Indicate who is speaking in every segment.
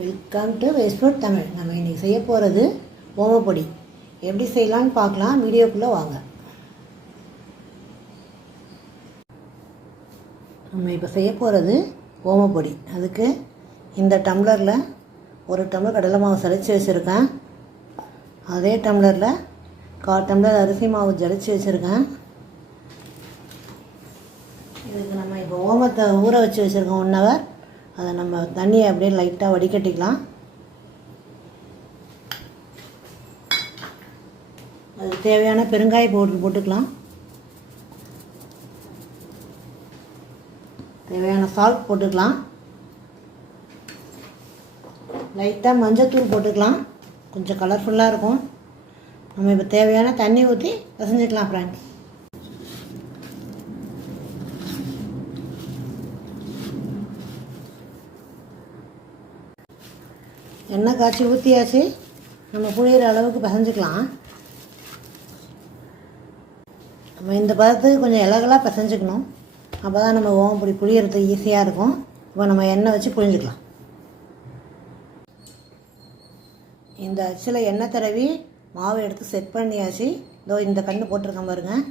Speaker 1: Welcome to வேஸ்ட்ஃபுட் Tamil நம்ம இன்றைக்கி செய்ய போகிறது ஓமப்பொடி. எப்படி செய்யலான்னு பார்க்கலாம். வீடியோக்குள்ளே வாங்க. நம்ம இப்போ செய்ய போகிறது ஓமப்பொடி. அதுக்கு இந்த டம்ளரில் ஒரு டம்ளர் கடலை மாவு சளிச்சு வச்சுருக்கேன். அதே டம்ளரில் கால் டம்ளர் அரிசி மாவு ஜலிச்சு வச்சுருக்கேன். இதுக்கு நம்ம இப்போ ஓமத்தை ஊற வச்சு வச்சுருக்கோம். ஒன் ஹவர் அதை நம்ம தண்ணியை அப்படியே லைட்டாக வடிகட்டிக்கலாம். அது தேவையான பெருங்காய பவுடர் போட்டுக்கலாம். தேவையான சால்ட் போட்டுக்கலாம். லைட்டாக மஞ்சத்தூள் போட்டுக்கலாம். கொஞ்சம் கலர்ஃபுல்லாக இருக்கும். நம்ம இப்போ தேவையான தண்ணி ஊற்றி பசஞ்சிக்கலாம் ஃப்ரெண்ட்ஸ் எண்ணெய் காய்ச்சி ஊற்றியாச்சு நம்ம புளியிற அளவுக்கு பசைஞ்சிக்கலாம். நம்ம இந்த பதத்துக்கு கொஞ்சம் இலகலாக பசைஞ்சிக்கணும். அப்போ தான் நம்ம ஓமப்பொடி புளியறதுக்கு ஈஸியாக இருக்கும். இப்போ நம்ம எண்ணெய் வச்சு புளிஞ்சிக்கலாம் இந்த அச்சில் எண்ணெய் தடவி மாவு எடுத்து செட் பண்ணியாச்சு. இதோ இந்த கண்ணு போட்டிருக்கேன் பாருங்கள்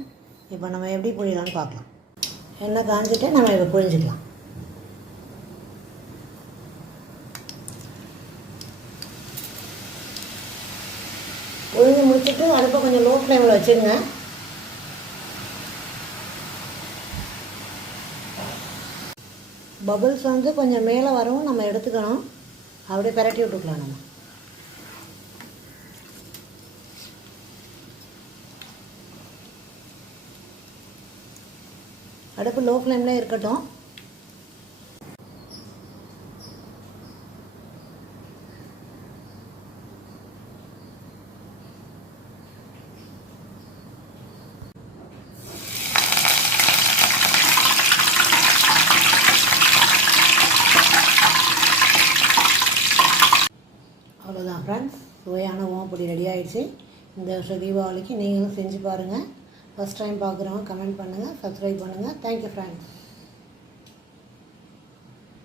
Speaker 1: இப்போ நம்ம எப்படி புழியலாம்னு பார்க்கலாம். எண்ணெய் காஞ்சிட்டு நம்ம இப்போ புழிஞ்சுக்கலாம். உழுந்து முடிச்சுட்டு அடுப்பை கொஞ்சம் லோ ஃப்ளேமில் வச்சுருங்க. பபுள்ஸ் வந்து கொஞ்சம் மேலே வரவும் நம்ம எடுத்துக்கணும். அப்படியே பிரட்டி விட்டுக்கலாம் நம்ம. அடுப்பு லோ ஃப்ளேமில் இருக்கட்டும். ஃப்ரெண்ட்ஸ் சுவையான ஓமப்பொடி ரெடி ஆகிடுச்சு இந்த வருஷம் தீபாவளிக்கு நீங்களும் செஞ்சு பாருங்கள் ஃபஸ்ட் டைம் பார்க்குறவங்க கமெண்ட் பண்ணுங்கள் சப்ஸ்கிரைப் பண்ணுங்கள் தேங்க்யூ ஃப்ரெண்ட்ஸ்